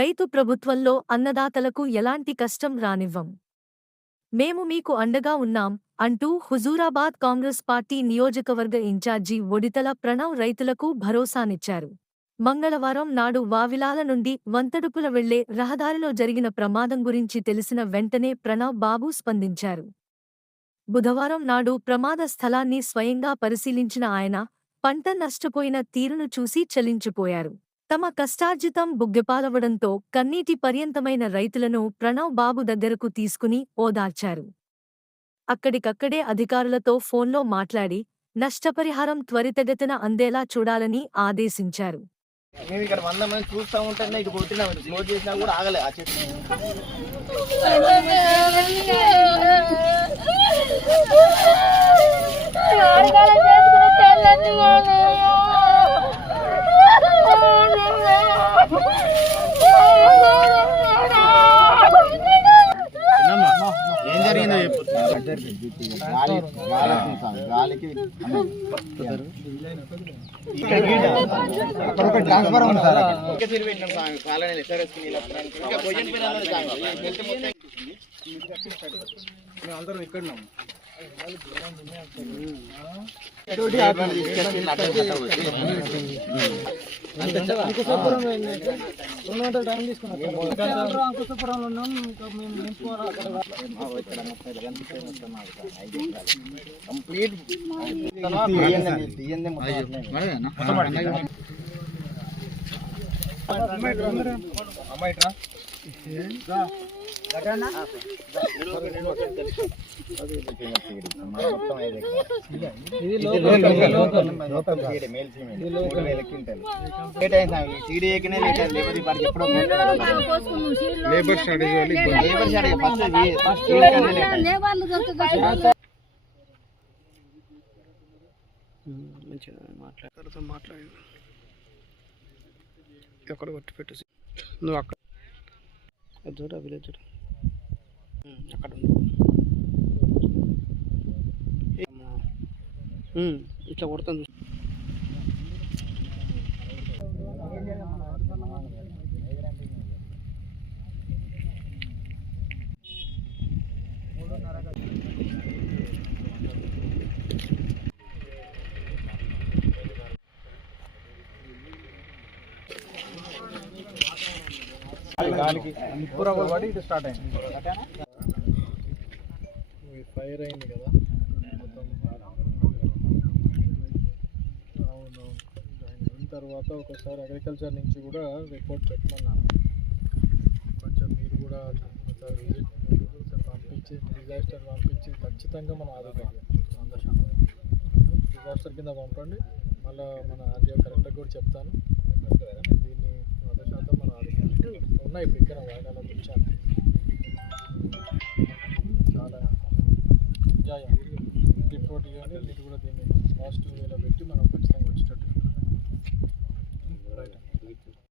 రైతు ప్రభుత్వంలో అన్నదాతలకు ఎలాంటి కష్టం రానివ్వం. మేము మీకు అండగా ఉన్నాం అంటూ హుజూరాబాద్ కాంగ్రెస్ పార్టీ నియోజకవర్గ ఇన్ఛార్జి ఒడితల ప్రణవ్ రైతులకు భరోసానిచ్చారు. మంగళవారం నాడు వావిలాల నుండి వంతడుపుల వెళ్లే రహదారిలో జరిగిన ప్రమాదం గురించి తెలిసిన వెంటనే ప్రణవ్ బాబు స్పందించారు. బుధవారం నాడు ప్రమాద స్థలాన్ని స్వయంగా పరిశీలించిన ఆయన పంట నష్టపోయిన తీరును చూసి చలించిపోయారు. తమ కష్టార్జితం బుగ్గెపాలవడంతో కన్నీటి పర్యంతమైన రైతులను ప్రణవ్ బాబు దగ్గరకు తీసుకుని ఓదార్చారు. అక్కడికక్కడే అధికారులతో ఫోన్లో మాట్లాడి నష్టపరిహారం త్వరితగతిన అందేలా చూడాలని ఆదేశించారు. మేము ఇక్కడ 100 మంది చూస్తూ ఉంటేనే ఇటు కొట్టినా క్లోజ్ చేసినా కూడా ఆగలే ఆ చెట్టు. ఏం జరిగిందో గాలికి ట్రాన్స్ఫర్ ఉంది సార్. అందరం ఇక్కడ కంప్లీట్ మాట్లాడి ఎక్కడ కొట్టి పెట్టు నువ్వు అక్కడ చూడ విలేజ్ చూడ అక్కడ ఇట్లా కొడుతుంది. గాలికి పూరా పడి ఇటు స్టార్ట్ అయింది. ఫైర్ అయింది కదా మొత్తం. అవును, అయిన తర్వాత ఒకసారి అగ్రికల్చర్ నుంచి కూడా రిపోర్ట్ పెట్టమన్నాను. కొంచెం మీరు కూడా ఒకసారి విజిట్ పంపించి డిజాస్టర్ పంపించి ఖచ్చితంగా మనం ఆదుకోవాలి. 100% డిజాస్టర్ కింద పంపండి. మళ్ళీ మన ఆర్డీఓ కలెక్టర్ కూడా చెప్తాను. దీన్ని 100% మనం ఆదుకోవాలి. ఉన్నాయి ఇప్పుడు ఇక్కడ వాయిదాలో వచ్చాను. చాలా రిపోర్ట్ ఇవ్వాలి. మీరు కూడా దీన్ని పాజిటివ్ వేలో పెట్టి మనం ఖచ్చితంగా వచ్చేటట్టు రైట్.